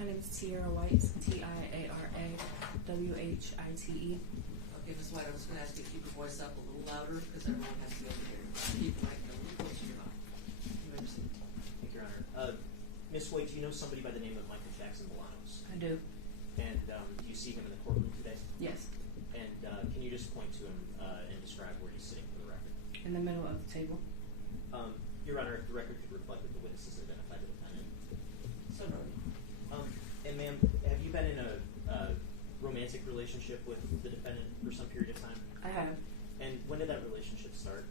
My name is Tiara White, Tiarawhite. Okay, Ms. White, I was going to ask you to keep your voice up a little louder because everyone has to be able to hear. Keep the mic a little closer to your mouth. You may proceed. Thank you, Your Honor. Ms. White, do you know somebody by the name of Michael Jackson-Bolanos? I do. And do you see him in the courtroom today? Yes. And can you just point to him and describe where he's sitting for the record? In the middle of the table. Your Honor, if the record could reflect that the witnesses identify the defendant. So noted. And ma'am, have you been in a romantic relationship with the defendant for some period of time? I have. And when did that relationship start?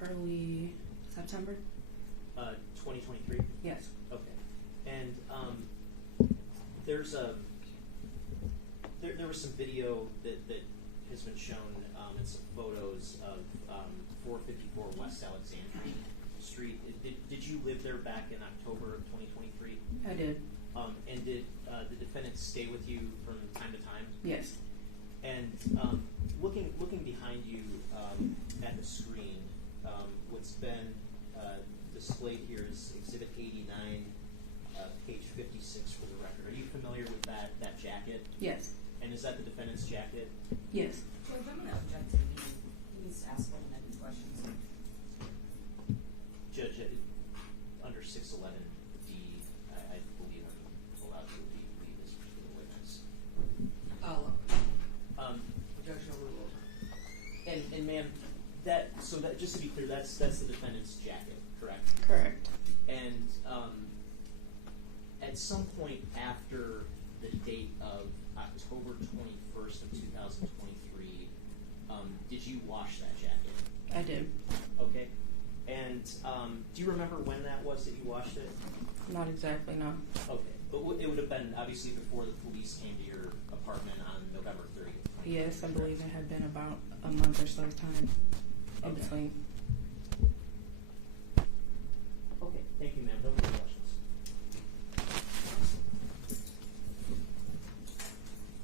Early September? 2023? Yes. Okay. And there's there was some video that has been shown and some photos of 454 West Alexandria Street. Did you live there back in October of 2023? I did. And did the defendant stay with you from time to time? Yes. And looking behind you at the screen, what's been displayed here is Exhibit 89, page 56 for the record. Are you familiar with that jacket? Yes. And is that the defendant's jacket? Yes. Judge, I'm going to object to he needs to ask open-ended questions. Judge, under 611D, I believe I'm allowed to leave this particular witness. Judge, overruled. And ma'am, just to be clear, that's the defendant's jacket, correct? Correct. And at some point after the date of October 21st of 2023, did you wash that jacket? I did. Okay. And do you remember when that was that you washed it? Not exactly, no. Okay. But it would have been obviously before the police came to your apartment on November 30th. Yes, I believe it had been about a month or so time in between. Okay. Thank you, ma'am. No more questions.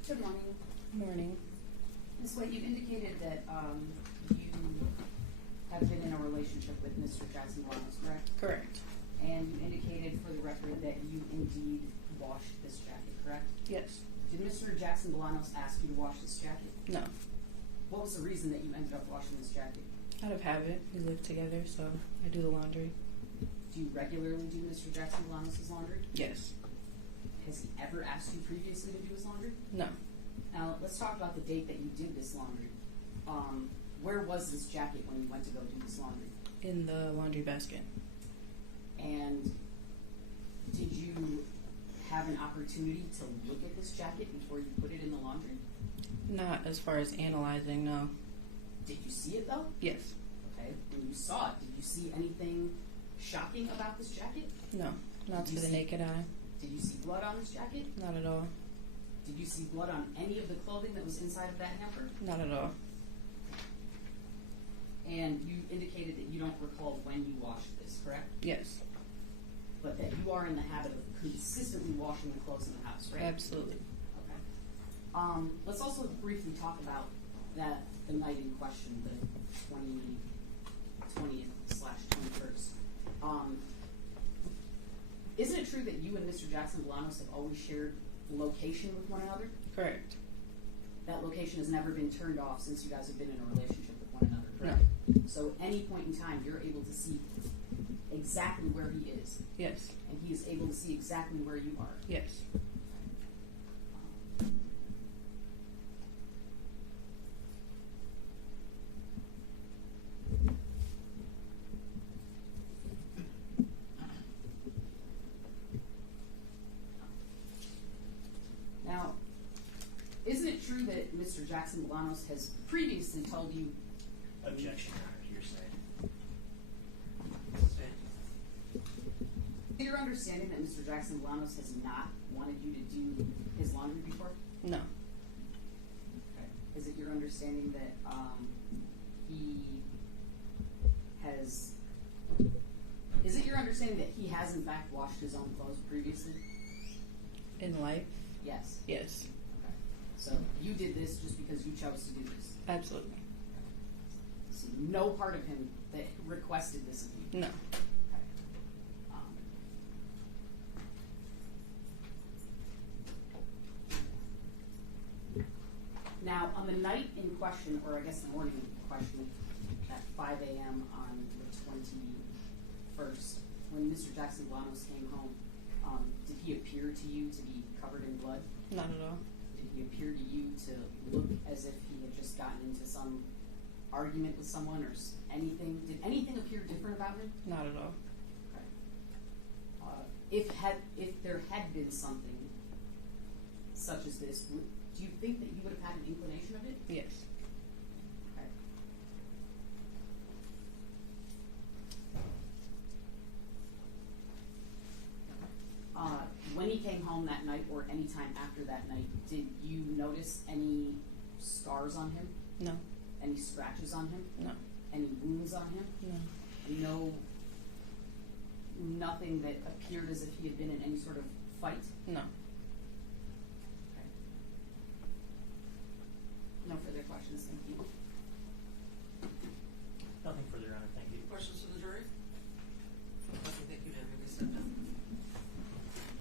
Good morning. Morning. Ms. White, you indicated that you have been in a relationship with Mr. Jackson-Bolanos, correct? Correct. And you indicated for the record that you indeed washed this jacket, correct? Yes. Did Mr. Jackson-Bolanos ask you to wash this jacket? No. What was the reason that you ended up washing this jacket? Out of habit. We live together, so I do the laundry. Do you regularly do Mr. Jackson-Bolanos' laundry? Yes. Has he ever asked you previously to do his laundry? No. Now, let's talk about the date that you did this laundry. Where was this jacket when you went to go do this laundry? In the laundry basket. And did you have an opportunity to look at this jacket before you put it in the laundry? Not as far as analyzing, no. Did you see it though? Yes. Okay. When you saw it, did you see anything shocking about this jacket? No. Not to the naked eye. Did you see blood on this jacket? Not at all. Did you see blood on any of the clothing that was inside of that hamper? Not at all. And you indicated that you don't recall when you washed this, correct? Yes. But that you are in the habit of consistently washing the clothes in the house, right? Absolutely. Okay. Let's also briefly talk about the night in question, the 20th/21st. Isn't it true that you and Mr. Jackson-Bolanos have always shared location with one another? Correct. That location has never been turned off since you guys have been in a relationship with one another, correct? No. So at any point in time, you're able to see exactly where he is. Yes. And he is able to see exactly where you are. Yes. Now, isn't it true that Mr. Jackson-Bolanos has previously told you... Objection, Your Honor, hearsay. Is it your understanding that Mr. Jackson-Bolanos has not wanted you to do his laundry before? No. Okay. Is it your understanding that he has... Is it your understanding that he has in fact washed his own clothes previously? In life? Yes. Yes. Okay. So you did this just because you chose to do this? Absolutely. So no part of him that requested this of you? No. Okay. Now, on the night in question, or I guess the morning in question, at 5 a.m. on the 21st, when Mr. Jackson-Bolanos came home, did he appear to you to be covered in blood? Not at all. Did he appear to you to look as if he had just gotten into some argument with someone or anything? Did anything appear different about him? Not at all. Okay. If there had been something such as this, do you think that you would have had an inclination of it? Yes. Okay. When he came home that night or any time after that night, did you notice any scars on him? No. Any scratches on him? No. Any wounds on him? No. Nothing that appeared as if he had been in any sort of fight? No. Okay. No further questions, thank you.